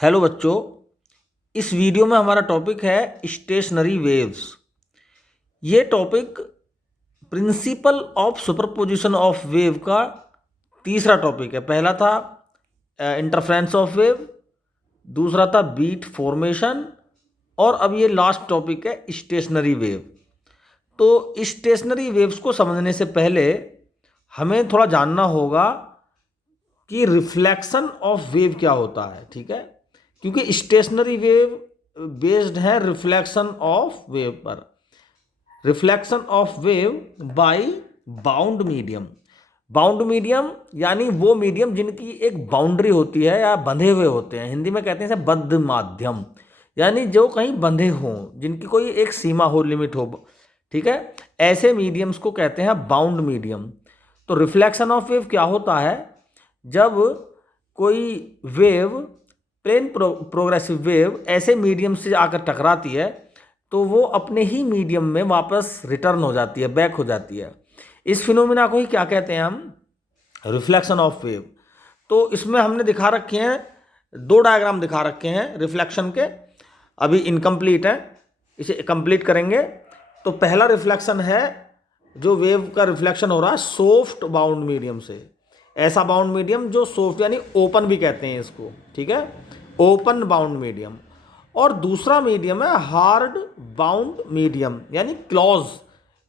Hello बच्चों, इस video में हमारा टॉपिक है स्टेशनरी वेव्स। ये topic principle of superposition of wave का तीसरा टॉपिक है। पहला था इंटरफ्रेंस ऑफ वेव, दूसरा था बीट फॉर्मेशन और अब ये लास्ट टॉपिक है स्टेशनरी वेव। तो स्टेशनरी वेव्स को समझने से पहले हमें थोड़ा जानना होगा कि रिफ्लेक्शन ऑफ वेव क्या होता है। ठीक है, क्योंकि स्टेशनरी वेव बेस्ड है रिफ्लेक्शन ऑफ वेव पर। Reflection of wave by bound medium. Bound medium यानी वो मीडियम जिनकी एक बाउंड्री होती है या बंधे हुए होते हैं। हिंदी में कहते हैं इसे बद्ध माध्यम, यानी जो कहीं बंधे हों, जिनकी कोई एक सीमा हो, लिमिट हो। ठीक है, ऐसे मीडियम्स को कहते हैं बाउंड मीडियम। तो रिफ्लेक्शन ऑफ वेव क्या होता है? जब कोई वेव, प्लेन प्रोग्रेसिव वेव ऐसे मीडियम से आकर टकराती है तो वो अपने ही मीडियम में वापस रिटर्न हो जाती है, बैक हो जाती है। इस फिनोमिना को ही क्या कहते हैं हम? Reflection of wave. तो इसमें हमने दिखा रखे हैं, दो डायग्राम दिखा रखे हैं रिफ्लेक्शन के। अभी इनकम्प्लीट है, इसे कंप्लीट करेंगे। तो पहला रिफ्लेक्शन है जो वेव का रिफ्लेक्शन हो रहा है सॉफ्ट बाउंड मीडियम से। ऐसा बाउंड मीडियम जो सॉफ्ट यानी ओपन भी कहते हैं इसको। ठीक है, ओपन बाउंड मीडियम। और दूसरा मीडियम है हार्ड बाउंड मीडियम, यानी क्लॉज,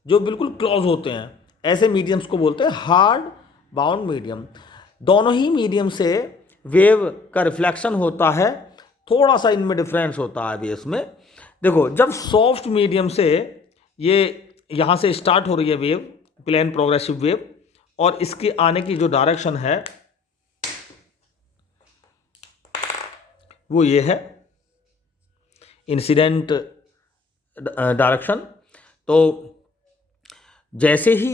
जो बिल्कुल क्लॉज होते हैं। ऐसे मीडियम्स को बोलते हैं हार्ड बाउंड मीडियम। दोनों ही मीडियम से वेव का रिफ्लेक्शन होता है, थोड़ा सा इनमें डिफरेंस होता है अभी इसमें। देखो, जब सॉफ्ट मीडियम से ये यहाँ से स्टार्ट हो रही है वेव, प्लेन प्रोग्रेसिव वेव, और इसके आने की जो डायरेक्शन है वो ये है इंसिडेंट डायरेक्शन। तो जैसे ही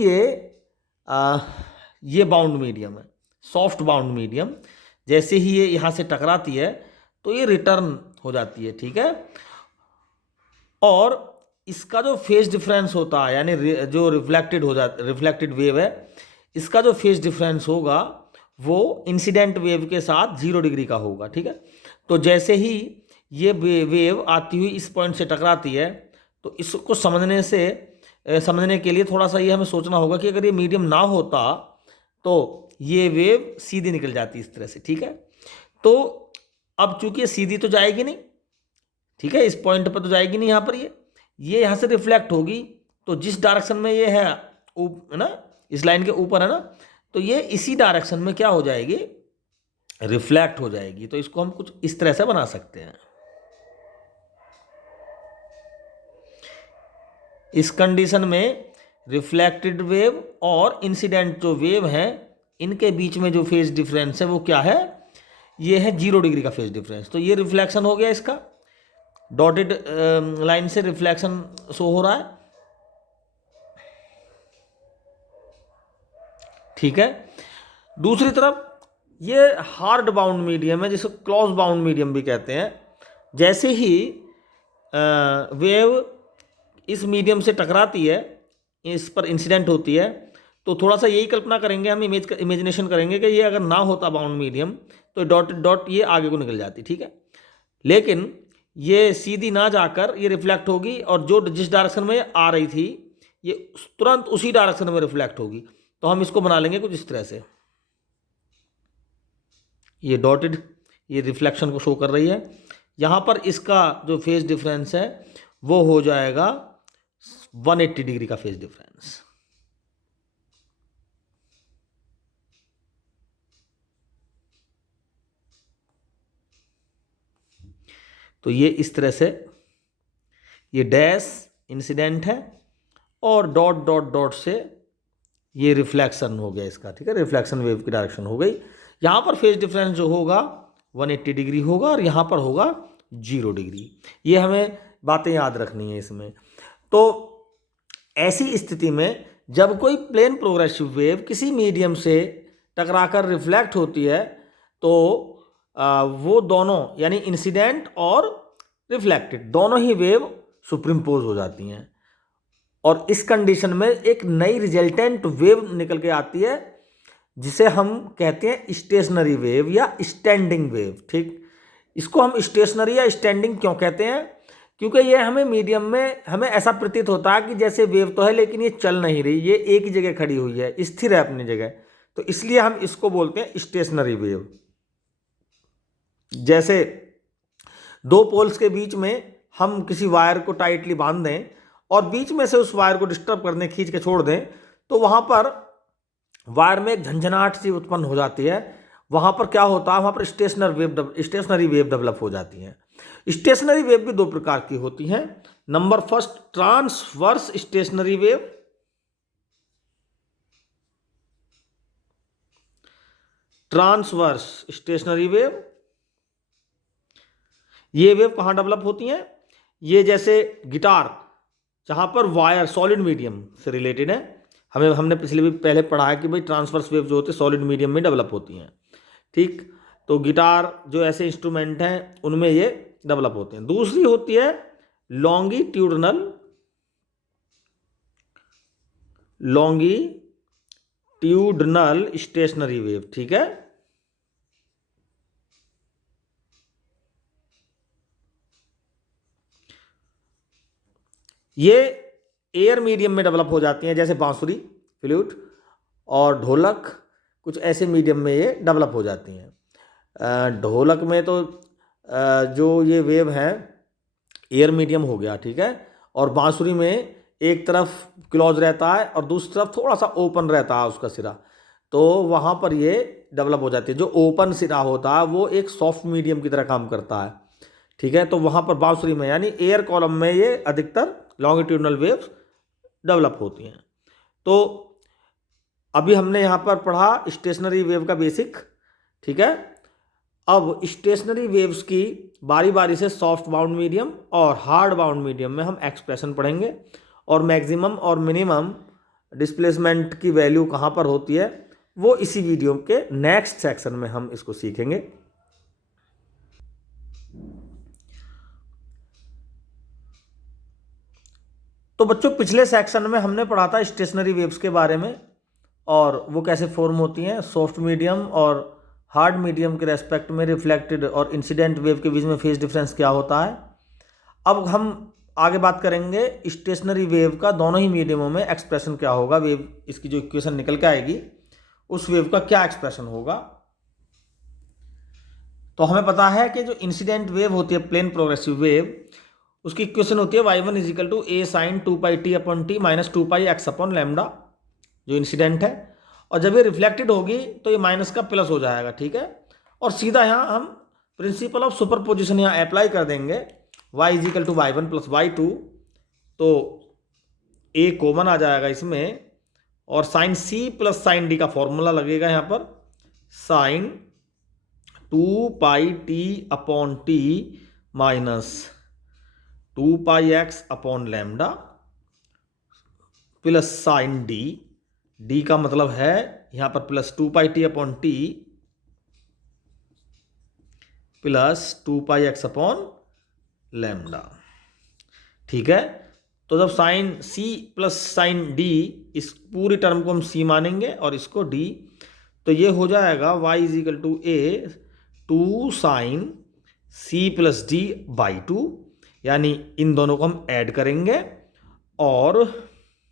ये बाउंड मीडियम है, सॉफ्ट बाउंड मीडियम, जैसे ही ये यहाँ से टकराती है तो ये रिटर्न हो जाती है। ठीक है, और इसका जो फेज डिफरेंस होता है, यानी जो रिफ्लेक्टेड वेव है, इसका जो फेज डिफरेंस होगा वो इंसिडेंट वेव के साथ 0 डिग्री का होगा। ठीक है, तो जैसे ही ये वेव आती हुई इस पॉइंट से टकराती है तो इसको समझने के लिए थोड़ा सा ये हमें सोचना होगा कि अगर ये मीडियम ना होता तो ये वेव सीधी निकल जाती इस तरह से। ठीक है, तो अब चूंकि ये सीधी तो जाएगी नहीं, ठीक है, इस पॉइंट पर तो जाएगी नहीं, यहाँ पर ये यहाँ से रिफ्लेक्ट होगी। तो जिस डायरेक्शन में ये है ना, इस लाइन के ऊपर है ना, तो ये इसी डायरेक्शन में क्या हो जाएगी? रिफ्लेक्ट हो जाएगी। तो इसको हम कुछ इस तरह से बना सकते हैं। इस कंडीशन में रिफ्लेक्टेड वेव और इंसिडेंट जो वेव है, इनके बीच में जो फेज डिफरेंस है वो क्या है? ये है 0 डिग्री का फेज डिफरेंस। तो ये रिफ्लेक्शन हो गया, इसका डॉटेड लाइन से रिफ्लेक्शन शो हो रहा है। ठीक है, दूसरी तरफ ये हार्ड बाउंड मीडियम है, जिसे क्लोज बाउंड मीडियम भी कहते हैं। जैसे ही वेव इस मीडियम से टकराती है, इस पर इंसिडेंट होती है, तो थोड़ा सा यही कल्पना करेंगे हम, इमेजिनेशन करेंगे कि ये अगर ना होता बाउंड मीडियम तो डॉट ये आगे को निकल जाती। ठीक है, लेकिन ये सीधी ना जाकर ये रिफ्लेक्ट होगी, और जिस डायरेक्शन में आ रही थी ये तुरंत उसी डायरेक्शन में रिफ्लेक्ट होगी। तो हम इसको बना लेंगे कुछ इस तरह से। ये डॉटेड ये रिफ्लेक्शन को शो कर रही है। यहाँ पर इसका जो फेज डिफरेंस है वो हो जाएगा 180 डिग्री का फेज डिफरेंस। तो ये इस तरह से ये डैश इंसिडेंट है और डॉट डॉट डॉट से ये रिफ्लेक्शन हो गया इसका। ठीक है, रिफ्लेक्शन वेव की डायरेक्शन हो गई। यहाँ पर फेज डिफरेंस जो होगा 180 डिग्री होगा और यहाँ पर होगा 0 डिग्री। ये हमें बातें याद रखनी है इसमें। तो ऐसी स्थिति में जब कोई प्लेन प्रोग्रेसिव वेव किसी मीडियम से टकराकर रिफ्लेक्ट होती है तो वो दोनों यानी इंसिडेंट और रिफ्लेक्टेड दोनों ही वेव सुपरिम्पोज हो जाती हैं, और इस कंडीशन में एक नई रिजल्टेंट वेव निकल के आती है जिसे हम कहते हैं स्टेशनरी वेव या स्टैंडिंग वेव। ठीक, इसको हम स्टेशनरी या स्टैंडिंग क्यों कहते हैं? क्योंकि ये हमें मीडियम में हमें ऐसा प्रतीत होता है कि जैसे वेव तो है लेकिन ये चल नहीं रही, ये एक ही जगह खड़ी हुई है, स्थिर है अपनी जगह, तो इसलिए हम इसको बोलते हैं स्टेशनरी वेव। जैसे दो पोल्स के बीच में हम किसी वायर को टाइटली बांध दें और बीच में से उस वायर को डिस्टर्ब करने खींच के छोड़ दें, तो वहां पर वायर में एक झंझनाहट सी उत्पन्न हो जाती है। वहां पर क्या होता है, वहां पर स्टेशनरी वेव डेवलप हो जाती है। स्टेशनरी वेव भी दो प्रकार की होती हैं। Number first, transverse stationary wave. Transverse stationary wave, ये वेव कहां डेवलप होती हैं? ये जैसे गिटार, जहां पर वायर सॉलिड मीडियम से रिलेटेड है, हमने पिछले भी पहले पढ़ा है कि भाई ट्रांसवर्स वेव जो होती है सॉलिड मीडियम में डेवलप होती हैं। ठीक, तो गिटार जो ऐसे इंस्ट्रूमेंट हैं उनमें ये डेवलप होते हैं। दूसरी होती है लॉन्गिट्यूडनल स्टेशनरी वेव। ठीक है, ये एयर मीडियम में डेवलप हो जाती हैं, जैसे बांसुरी, फ्लूट और ढोलक, कुछ ऐसे मीडियम में ये डेवलप हो जाती हैं। ढोलक में तो जो ये वेव है एयर मीडियम हो गया, ठीक है, और बांसुरी में एक तरफ क्लोज रहता है और दूसरी तरफ थोड़ा सा ओपन रहता है उसका सिरा, तो वहाँ पर ये डेवलप हो जाती है। जो ओपन सिरा होता है वो एक सॉफ्ट मीडियम की तरह काम करता है। ठीक है, तो वहाँ पर बांसुरी में यानी एयर कॉलम में ये अधिकतर लॉन्गिट्यूडनल वेव्स डेवलप होती हैं। तो अभी हमने यहाँ पर पढ़ा स्टेशनरी वेव का बेसिक। ठीक है, अब स्टेशनरी वेव्स की बारी बारी से सॉफ्ट बाउंड मीडियम और हार्ड बाउंड मीडियम में हम एक्सप्रेशन पढ़ेंगे, और मैक्सिमम और मिनिमम डिस्प्लेसमेंट की वैल्यू कहाँ पर होती है वो इसी वीडियो के नेक्स्ट सेक्शन में हम इसको सीखेंगे। तो बच्चों, पिछले सेक्शन में हमने पढ़ा था स्टेशनरी वेव्स के बारे में और वो कैसे फॉर्म होती हैं, सॉफ्ट मीडियम और हार्ड मीडियम के रेस्पेक्ट में रिफ्लेक्टेड और इंसिडेंट वेव के बीच में फेज डिफरेंस क्या होता है। अब हम आगे बात करेंगे स्टेशनरी वेव का दोनों ही मीडियमों में एक्सप्रेशन क्या होगा, वेव इसकी जो इक्वेशन निकल के आएगी उस वेव का क्या एक्सप्रेशन होगा। तो हमें पता है कि जो इंसिडेंट वेव होती है प्लेन प्रोग्रेसिव वेव, उसकी इक्वेशन होती है y1 is equal to A sine 2πt upon T minus 2πx upon lambda, जो इंसिडेंट है, और जब ये रिफ्लेक्टेड होगी तो ये माइनस का प्लस हो जाएगा। ठीक है, और सीधा यहाँ हम प्रिंसिपल ऑफ सुपरपोजिशन यहाँ अप्लाई कर देंगे, y is equal to y1 plus y2, तो a कॉमन आ जाएगा इसमें, और sine c plus sine d का फॉर्मूला लगेगा यहाँ पर, sine 2πt upon T minus 2πx upon lambda plus sine D, D का मतलब है यहां पर plus 2πt upon T plus 2πx upon lambda. ठीक है, तो जब sine c plus sine d, इस पूरी टर्म को हम c मानेंगे और इसको d, तो ये हो जाएगा y is equal to A 2 sine c plus D by 2, यानी इन दोनों को हम ऐड करेंगे, और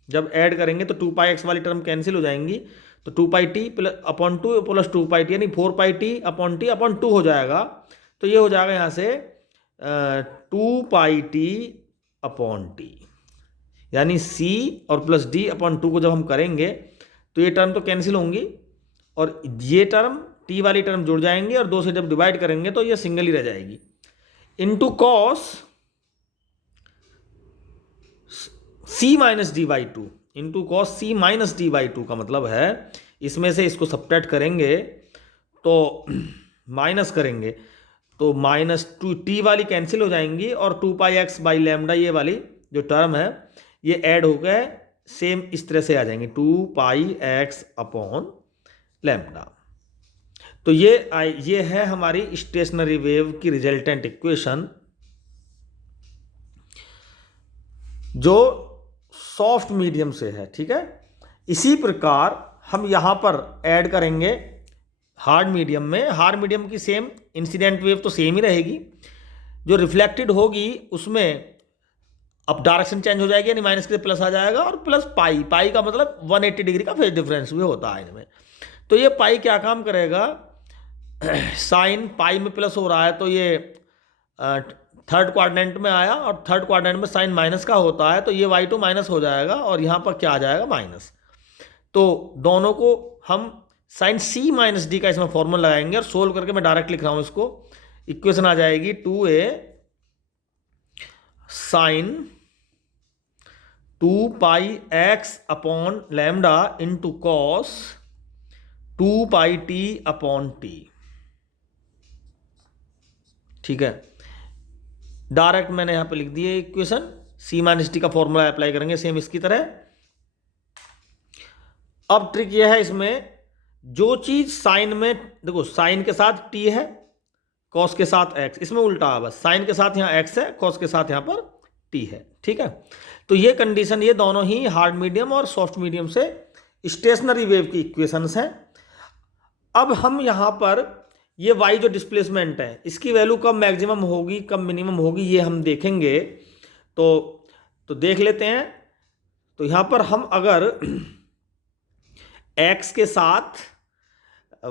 जब ऐड करेंगे तो 2πx वाली टर्म कैंसिल हो जाएंगी, तो 2πt अपॉन 2 प्लस 2πt यानी 4πt अपॉन टी अपॉन 2 हो जाएगा। तो ये हो जाएगा यहाँ से 2πt अपॉन टी, यानी c और प्लस d अपॉन 2 को जब हम करेंगे तो ये टर्म तो कैंसिल होंगी और ये टर्म t वाली टर्म जुड़ जाएंगे, और 2 से जब डिवाइड करेंगे तो ये सिंगल ही रह जाएगी, into cos c minus D by 2, into cos c minus D by 2 का मतलब है इसमें से इसको सब्ट्रैक्ट करेंगे तो माइनस करेंगे तो माइनस 2t वाली कैंसिल हो जाएंगी, और 2πx बाई लैम्डा ये वाली जो टर्म है ये ऐड होकर सेम इस तरह से आ जाएंगे 2πx अपॉन लैम्डा। तो ये है हमारी स्टेशनरी वेव की रिजल्टेंट इक्वेशन, जो सॉफ्ट मीडियम से है। ठीक है, इसी प्रकार हम यहां पर ऐड करेंगे हार्ड मीडियम की सेम इंसिडेंट वेव तो सेम ही रहेगी, जो रिफ्लेक्टेड होगी उसमें अब डायरेक्शन चेंज हो जाएगी, यानी माइनस के प्लस आ जाएगा, और प्लस पाई का मतलब 180 डिग्री का फेज डिफरेंस भी होता है इनमें। तो ये पाई क्या काम करेगा, साइन पाई में प्लस हो रहा है तो ये थर्ड क्वाड्रेंट में आया, और थर्ड क्वाड्रेंट में साइन माइनस का होता है तो ये y2 माइनस हो जाएगा, और यहाँ पर क्या आ जाएगा, माइनस। तो दोनों को हम साइन c माइनस डी का इसमें फॉर्मूला लगाएंगे, और सोल्व करके मैं डायरेक्ट लिख रहा हूँ इसको। इक्वेशन आ जाएगी 2a sine 2 pi x upon lambda into cos 2 pi T upon t. ठीक है, डायरेक्ट मैंने यहां पे लिख दिए इक्वेशन, सी माइनस टी का फॉर्मूला अप्लाई करेंगे सेम इसकी तरह। अब ट्रिक यह है इसमें, जो चीज साइन में, देखो साइन के साथ टी है, कॉस के साथ एक्स, इसमें उल्टा है, बस साइन के साथ यहां एक्स है, कॉस के साथ यहां पर टी है। ठीक है, तो ये कंडीशन, ये दोनों ही हार्ड मीडियम और सॉफ्ट मीडियम से स्टेशनरी वेव की इक्वेशंस हैं। अब हम यहां पर ये y जो डिस्प्लेसमेंट है, इसकी वैल्यू कब मैक्सिमम होगी कब मिनिमम होगी ये हम देखेंगे। तो देख लेते हैं। तो यहां पर हम अगर x के साथ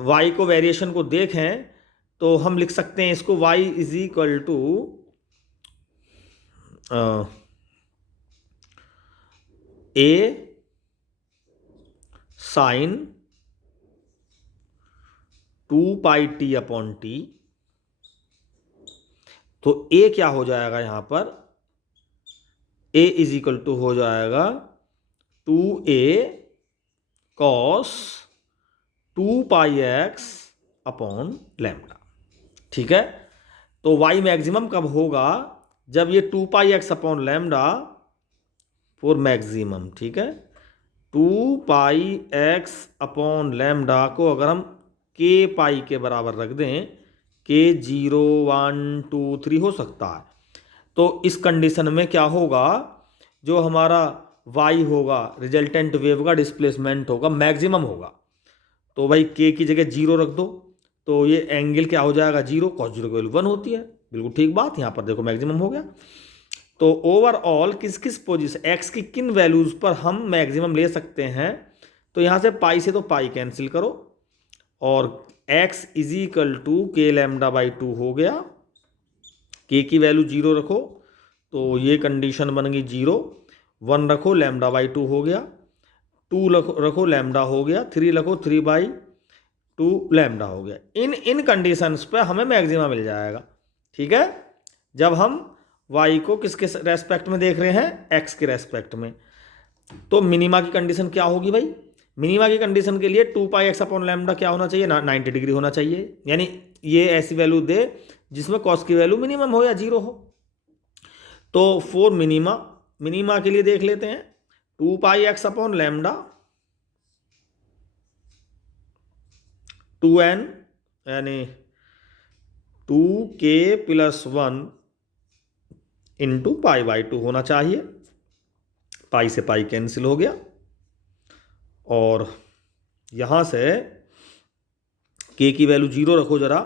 y को वेरिएशन को देखें तो हम लिख सकते हैं इसको y is equal to a sine 2 pi T upon T. तो a क्या हो जाएगा यहां पर, a इज इक्वल टू हो जाएगा 2a cos 2 pi x upon lambda. ठीक है, तो y मैक्सिमम कब होगा, जब ये 2 pi x upon lambda for maximum. ठीक है, 2 पाई एक्स अपॉन लैम्डा को अगर हम के पाई के बराबर रख दें, के 0 1 2 3 हो सकता है, तो इस कंडीशन में क्या होगा, जो हमारा y होगा रिजल्टेंट वेव का डिस्प्लेसमेंट होगा, मैक्सिमम होगा। तो भाई के की जगह 0 रख दो, तो ये एंगल क्या हो जाएगा, 0, कॉस 0 की वैल्यू 1 होती है, बिल्कुल ठीक बात। यहाँ पर देखो मैक्सिमम हो गया। तो ओवरऑल किस किस पोजीशन x की किन वैल्यूज पर हम मैक्सिमम ले सकते हैं, तो यहाँ से पाई से तो पाई कैंसिल करो, और x इज इक्वल टू के लैम्डा बाई 2 हो गया। k की वैल्यू 0 रखो तो ये कंडीशन बन गई 0, 1 रखो लैम्डा बाई 2 हो गया, 2 रखो लैम्डा हो गया, 3 रखो 3 बाई 2 लैम्डा हो गया। इन कंडीशंस पे हमें मैक्सिमा मिल जाएगा। ठीक है, जब हम y को किसके रेस्पेक्ट में देख रहे हैं, x के रेस्पेक्ट में। तो मिनिमा की कंडीशन क्या होगी भाई, मिनिमा की कंडीशन के लिए 2 पाई एक्स अपॉन लैम्डा क्या होना चाहिए, 90 डिग्री होना चाहिए, यानी ये ऐसी वैल्यू दे जिसमें कॉस की वैल्यू मिनिमम हो या 0 हो। तो फॉर मिनिमा के लिए देख लेते हैं, 2 pi x upon lambda 2n यानी 2k plus 1 into pi by 2 होना चाहिए। पाई से पाई कैंसिल हो गया, और यहां से k की वैल्यू 0 रखो जरा,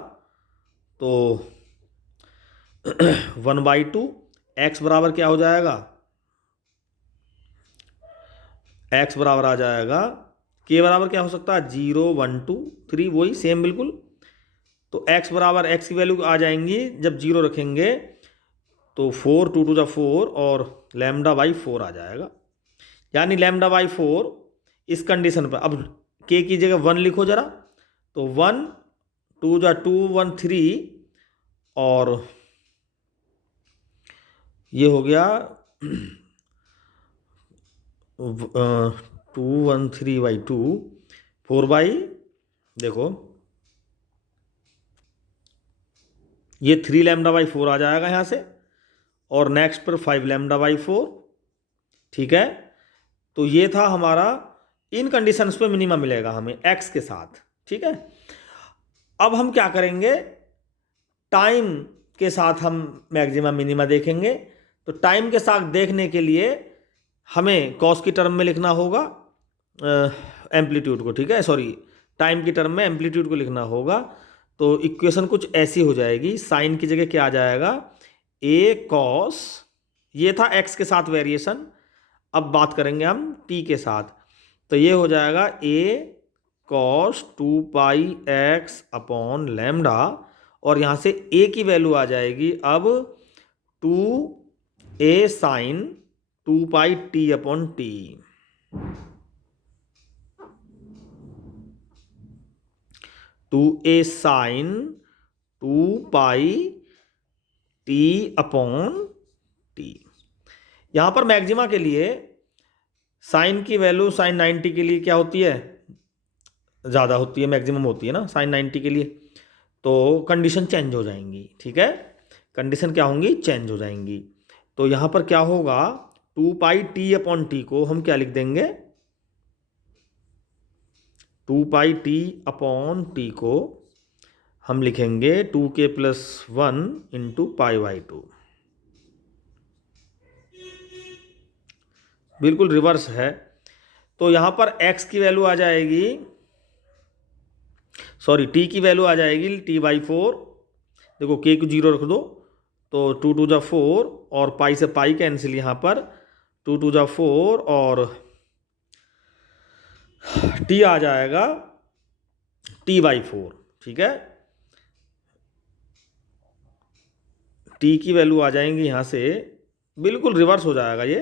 तो 1/2 x बराबर क्या हो जाएगा, x बराबर आ जाएगा, k बराबर क्या हो सकता है, 0 1 2 3, वही सेम बिल्कुल। तो x बराबर x की वैल्यू आ जाएंगी जब 0 रखेंगे तो 4 2 2 4, और लैम्डा बाई 4 आ जाएगा, यानी लैम्डा बाई 4 इस कंडीशन पर। अब k की जगह 1 लिखो जरा, तो 1 2 2 1 3, और ये हो गया 2 1 3 बाई 2 4 बाई, देखो ये 3 लैम्डा बाई 4 आ जाएगा यहाँ से, और नेक्स्ट पर 5 लैम्डा बाई 4। ठीक है, तो ये था हमारा, इन कंडीशंस पे मिनिमम मिलेगा हमें x के साथ। ठीक है, अब हम क्या करेंगे, टाइम के साथ हम मैक्सिमम मिनिमा देखेंगे। तो टाइम के साथ देखने के लिए हमें कॉस की टर्म में लिखना होगा एम्पलीट्यूड को। ठीक है, सॉरी, टाइम की टर्म में एम्पलीट्यूड को लिखना होगा। तो इक्वेशन कुछ ऐसी हो जाएगी, साइन की जगह क्या आ जाएगा, ए कॉस, ये था एक्स के साथ वेरिएशन, अब बात करेंगे हम टी के साथ, तो ये हो जाएगा ए cos 2 pi x upon lambda, और यहाँ से ए की वैल्यू आ जाएगी अब 2 sine 2 pi T upon T. Two A sine 2 pi T upon T. यहां पर मैक्सिमा के लिए साइन की वैल्यू साइन 90 के लिए क्या होती है, ज़्यादा होती है, मैक्सिमम होती है ना साइन 90 के लिए, तो कंडीशन चेंज हो जाएंगी। ठीक है, कंडीशन क्या होंगी, चेंज हो जाएंगी। तो यहां पर क्या होगा, 2 पाई टी अपॉन टी को हम क्या लिख देंगे, 2 पाई टी अपॉन टी को हम लिखेंगे 2k+1 इंटू π/2। बिल्कुल रिवर्स है। तो यहाँ पर x की वैल्यू आ जाएगी, सॉरी t की वैल्यू आ जाएगी t/4। देखो k को 0 रख दो तो 2 2 जा 4 और पाई से पाई कैंसिल, यहाँ पर 2 2 जा 4 और t आ जाएगा t/4। ठीक है, t की वैल्यू आ जाएंगी यहाँ से, बिल्कुल रिवर्स हो जाएगा ये,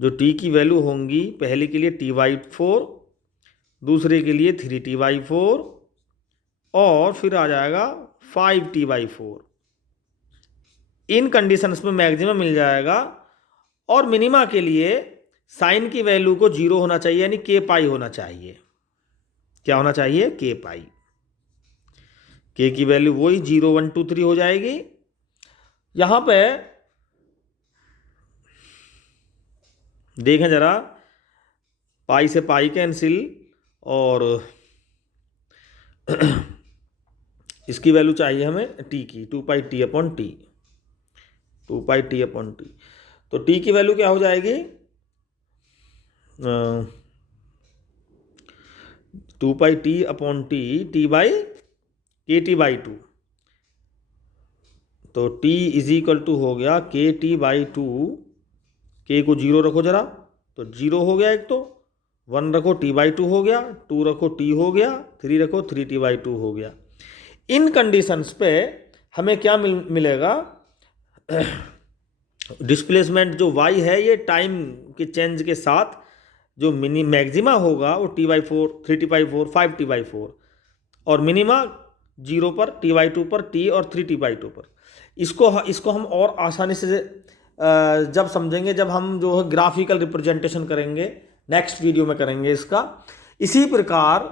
जो t की वैल्यू होंगी पहले के लिए t/4, दूसरे के लिए 3t/4 और फिर आ जाएगा 5t/4। इन कंडीशंस में मैक्सिमम मिल जाएगा। और मिनिमा के लिए साइन की वैल्यू को 0 होना चाहिए, यानी k होना चाहिए। क्या होना चाहिए, k। k की वैल्यू वही 0 1 2 3 हो जाएगी। यहां पे देखें जरा, पाई से पाई कैंसिल और इसकी वैल्यू चाहिए हमें t की, 2 pi T upon T, 2 pi T upon T. तो t की वैल्यू क्या हो जाएगी, 2 pi T upon T, t/kt/2। तो t = हो गया kt/2। k को 0 रखो जरा, तो 0 हो गया एक, तो 1 रखो t/2 हो गया, 2 रखो t हो गया, 3 रखो 3t/2 हो गया। इन कंडीशंस पे हमें क्या मिलेगा, डिस्प्लेसमेंट जो y है ये टाइम के चेंज के साथ जो मैक्सिमा होगा वो t/4, 3t/4, 5t/4 और मिनिमा 0 पर, t/2 पर, t और 3t/2 पर। इसको हम और आसानी से जब समझेंगे जब हम जो है ग्राफिकल रिप्रेजेंटेशन करेंगे, नेक्स्ट वीडियो में करेंगे इसका। इसी प्रकार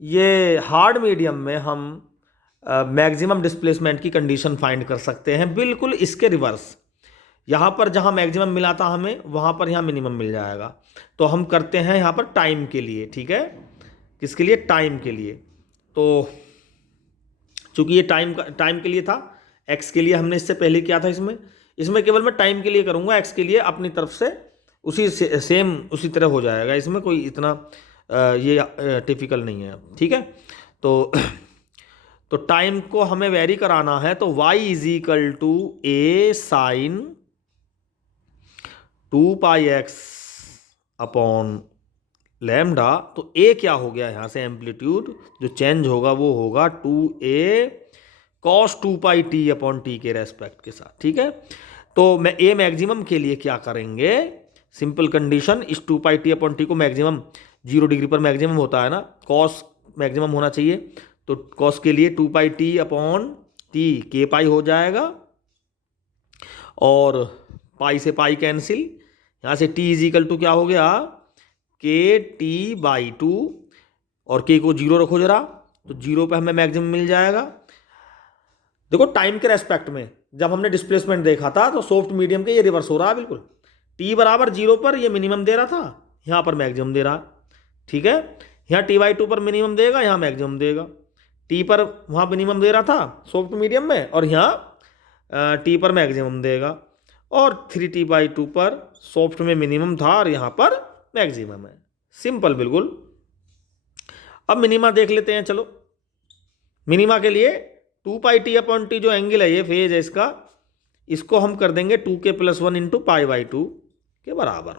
ये हार्ड मीडियम में हम मैक्सिमम डिस्प्लेसमेंट की कंडीशन फाइंड कर सकते हैं, बिल्कुल इसके रिवर्स। यहाँ पर जहाँ मैक्सिमम मिला था हमें, वहाँ पर यहाँ मिनिमम मिल जाएगा। तो हम करते हैं यहाँ पर टाइम के लिए। ठीक है, किसके लिए, टाइम के लिए। तो चूंकि ये टाइम के लिए था, एक्स के लिए हमने इससे पहले किया था, इसमें केवल मैं टाइम के लिए करूँगा, एक्स के लिए अपनी तरफ से सेम उसी तरह हो जाएगा, इसमें कोई इतना ये टिपिकल नहीं है। ठीक है, तो टाइम को हमें वेरी कराना है, तो y = a sine 2πx upon lambda. तो a क्या हो गया, यहाँ से एम्पलीट्यूड जो चेंज होगा वो होगा 2a cos 2πt upon T के रेस्पेक्ट के साथ। ठीक है, तो मैं a मैक्सिमम के लिए क्या करेंगे, सिंपल कंडीशन, इस 2πt अपॉन टी को मैक्सिमम 0 डिग्री पर मैक्सिमम होता है ना, cos मैक्सिमम होना चाहिए, तो cos के लिए 2πt अपॉन टी k हो जाएगा और पाई से पाई कैंसिल, यहाँ से t = क्या हो गया, kt/2 और k को 0 रखो जरा, तो 0 पे हमें मैक्सिमम मिल जाएगा। देखो टाइम के रेस्पेक्ट में जब हमने डिस्प्लेसमेंट देखा था तो सॉफ्ट मीडियम के ये रिवर्स हो रहा है, बिल्कुल t = 0 पर ये मिनिमम दे रहा था, यहाँ पर मैक्सिमम दे रहा। ठीक है, यहाँ t/2 पर मिनिमम देगा, यहाँ मैक्सिमम देगा, t पर वहाँ मिनिमम दे रहा था सॉफ्ट मीडियम में और यहाँ t पर मैक्सिमम देगा, और 3t/2 पर सॉफ्ट में मिनिमम था और यहाँ पर मैक्सिमम है। सिंपल, बिल्कुल अब मिनिमा देख लेते हैं। चलो मिनिमा के लिए 2πt/t जो एंगल है, ये फेज है इसका, इसको हम कर देंगे 2k+1 इंटू π/2 के बराबर।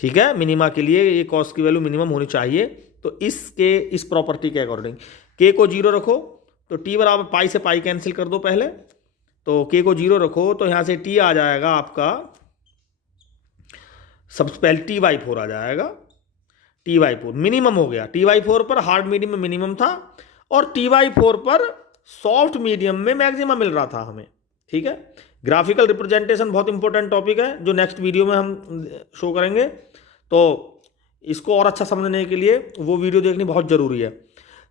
ठीक है, मिनिमा के लिए ये कॉस की वैल्यू मिनिमम होनी चाहिए। तो इस प्रॉपर्टी के अकॉर्डिंग k को 0 रखो, तो t बराबर पाई से पाई कैंसिल कर दो पहले, तो k को 0 रखो तो यहां से t आ जाएगा आपका, सबसे पहले t/4 आ जाएगा, t/4 मिनिमम हो गया। t/4 पर हार्ड मीडियम में मिनिमम था और t/4 पर सॉफ्ट मीडियम में मैक्सिमम मिल रहा था हमें। ठीक है, ग्राफिकल रिप्रेजेंटेशन बहुत इंपॉर्टेंट टॉपिक है जो नेक्स्ट वीडियो में हम शो करेंगे, तो इसको और अच्छा समझने के लिए वो वीडियो देखनी बहुत जरूरी है।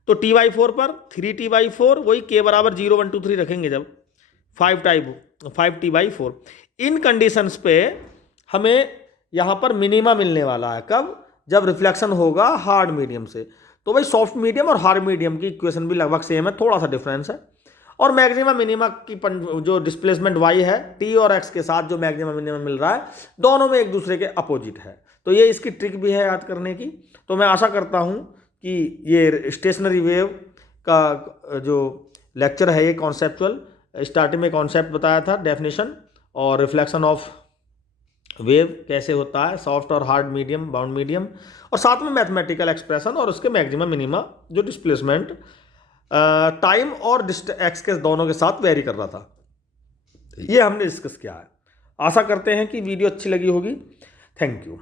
तो t/4 पर 3t/4 वही k बराबर 0 1 2 3 रखेंगे जब 5t/4। इन कंडीशंस पे हमें यहाँ पर मिनिमा मिलने वाला है कब, जब रिफ्लेक्शन होगा हार्ड मीडियम से। तो भाई सॉफ्ट मीडियम और हार्ड मीडियम की इक्वेशन भी लगभग सेम है, थोड़ा सा डिफरेंस है। और मैक्सिमम मिनिमा की जो डिस्प्लेसमेंट y है t और x के साथ जो मैक्सिमम मिनिमम मिल रहा है, दोनों में एक दूसरे के अपोजिट है। तो ये इसकी ट्रिक भी है याद करने की। तो मैं आशा करता हूँ कि ये स्टेशनरी वेव का जो लेक्चर है ये कॉन्सेप्चुअल, स्टार्टिंग में कॉन्सेप्ट बताया था, डेफिनेशन और रिफ्लेक्शन ऑफ वेव कैसे होता है, सॉफ्ट और हार्ड मीडियम, बाउंड मीडियम, और साथ में मैथमेटिकल एक्सप्रेशन और उसके मैक्सिमम मिनिमा जो डिस्प्लेसमेंट टाइम और एक्स के दोनों के साथ वेरी कर रहा था, ये हमने डिस्कस किया है। आशा करते हैं कि वीडियो अच्छी लगी होगी। Thank you.